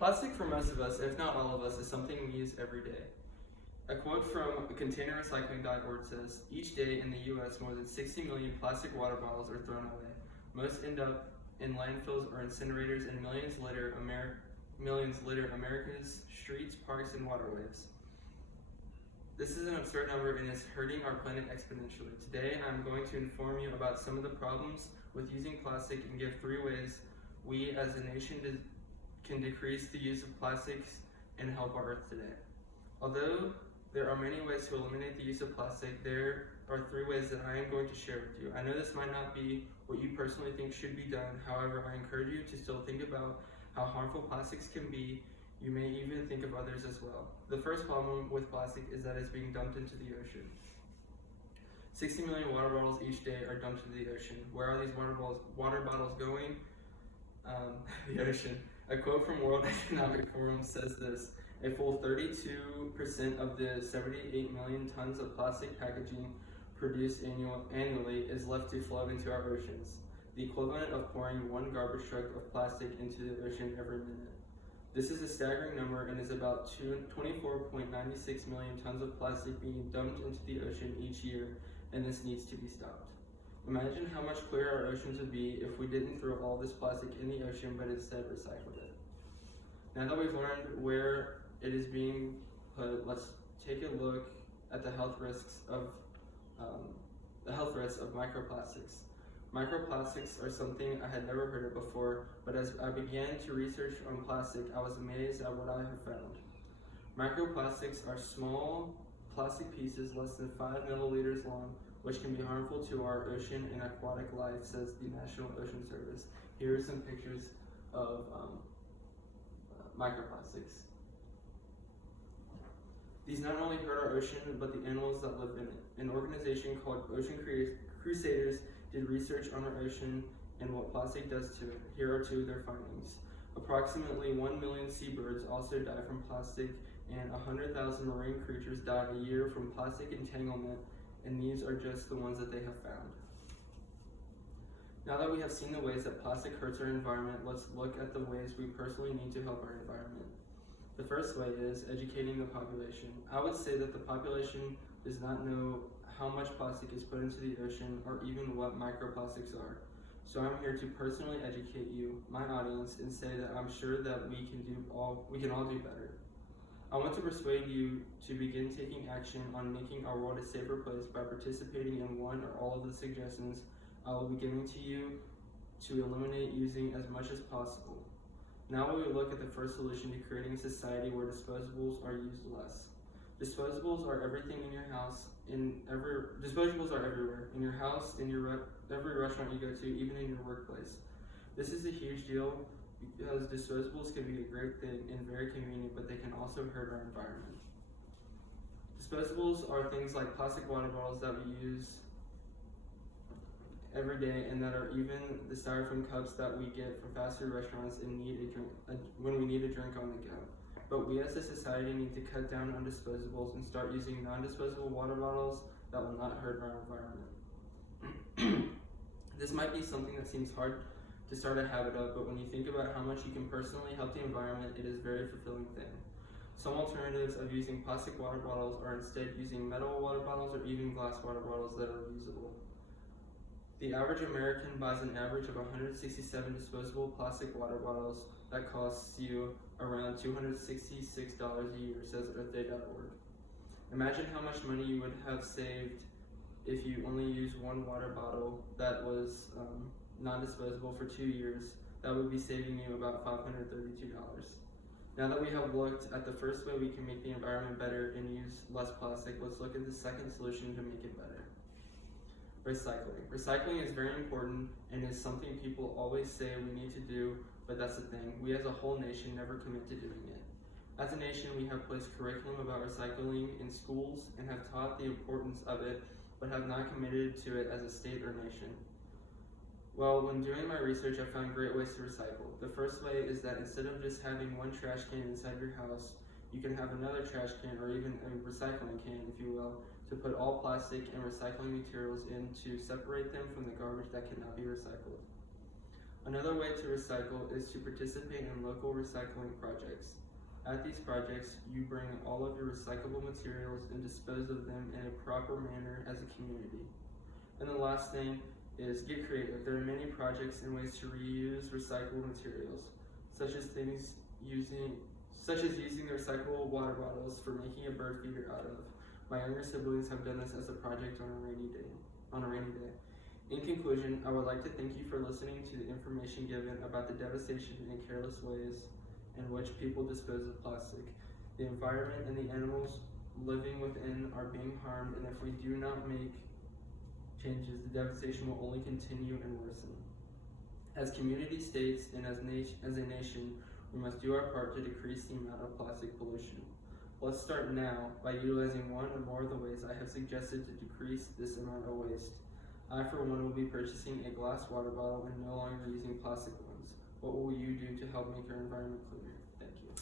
Plastic for most of us, if not all of us, is something we use every day. A quote from containerrecycling.org says, each day in the US, more than 60 million plastic water bottles are thrown away. Most end up in landfills or incinerators, and millions litter America's streets, parks, and waterways. This is an absurd number and is hurting our planet exponentially. Today, I'm going to inform you about some of the problems with using plastic and give 3 ways we as a nation can decrease the use of plastics and help our Earth today. Although there are many ways to eliminate the use of plastic, there are 3 ways that I am going to share with you. I know this might not be what you personally think should be done. However, I encourage you to still think about how harmful plastics can be. You may even think of others as well. The first problem with plastic is that it's being dumped into the ocean. 60 million water bottles each day are dumped into the ocean. Where are these water bottles going? The ocean. A quote from World Economic Forum says this: a full 32% of the 78 million tons of plastic packaging produced annually is left to flow into our oceans, the equivalent of pouring 1 garbage truck of plastic into the ocean every minute. This is a staggering number and is about 24.96 million tons of plastic being dumped into the ocean each year, and this needs to be stopped. Imagine how much clearer our oceans would be if we didn't throw all this plastic in the ocean but instead recycled it. Now that we've learned where it is being put, let's take a look at the health risks of microplastics. Microplastics are something I had never heard of before, but as I began to research on plastic, I was amazed at what I have found. Microplastics are small plastic pieces less than 5 milliliters long, which can be harmful to our ocean and aquatic life, says the National Ocean Service. Here are some pictures of microplastics. These not only hurt our ocean, but the animals that live in it. An organization called Ocean Crusaders did research on our ocean and what plastic does to it. Here are 2 of their findings. Approximately 1 million seabirds also die from plastic, and 100,000 marine creatures die a year from plastic entanglement, and these are just the ones that they have found. Now that we have seen the ways that plastic hurts our environment, let's look at the ways we personally need to help our environment. The first way is educating the population. I would say that the population does not know how much plastic is put into the ocean or even what microplastics are. So I'm here to personally educate you, my audience, and say that I'm sure that we can all do better. I want to persuade you to begin taking action on making our world a safer place by participating in one or all of the suggestions I will be giving to you to eliminate using as much as possible. Now we will look at the first solution to creating a society where disposables are used less. Disposables are everything in your house, disposables are everywhere, in your house, in every restaurant you go to, even in your workplace. This is a huge deal because disposables can be a great thing and very convenient, but they can also hurt our environment. Disposables are things like plastic water bottles that we use every day, and that are even the styrofoam cups that we get from fast food restaurants and when we need a drink on the go. But we as a society need to cut down on disposables and start using non-disposable water bottles that will not hurt our environment. This might be something that seems hard to start a habit of, but when you think about how much you can personally help the environment, it is a very fulfilling thing. Some alternatives of using plastic water bottles are instead using metal water bottles or even glass water bottles that are reusable. The average American buys an average of 167 disposable plastic water bottles that costs you around $266 a year, says earthday.org. Imagine how much money you would have saved if you only used 1 water bottle that was non-disposable for 2 years. That would be saving you about $532. Now that we have looked at the first way we can make the environment better and use less plastic, let's look at the second solution to make it better. Recycling. Recycling is very important and is something people always say we need to do, but that's the thing. We as a whole nation never commit to doing it. As a nation, we have placed curriculum about recycling in schools and have taught the importance of it, but have not committed to it as a state or nation. Well, when doing my research, I found great ways to recycle. The first way is that instead of just having 1 trash can inside your house, you can have another trash can or even a recycling can, if you will, to put all plastic and recycling materials in to separate them from the garbage that cannot be recycled. Another way to recycle is to participate in local recycling projects. At these projects, you bring all of your recyclable materials and dispose of them in a proper manner as a community. And the last thing is get creative. There are many projects and ways to reuse recyclable materials, such as using the recyclable water bottles for making a bird feeder out of. My younger siblings have done this as a project on a rainy day. In conclusion, I would like to thank you for listening to the information given about the devastation and careless ways in which people dispose of plastic. The environment and the animals living within are being harmed, and if we do not make changes, the devastation will only continue and worsen. As community states and as a nation, we must do our part to decrease the amount of plastic pollution. Let's start now by utilizing one or more of the ways I have suggested to decrease this amount of waste. I, for one, will be purchasing a glass water bottle and no longer using plastic ones. What will you do to help make your environment cleaner? Thank you.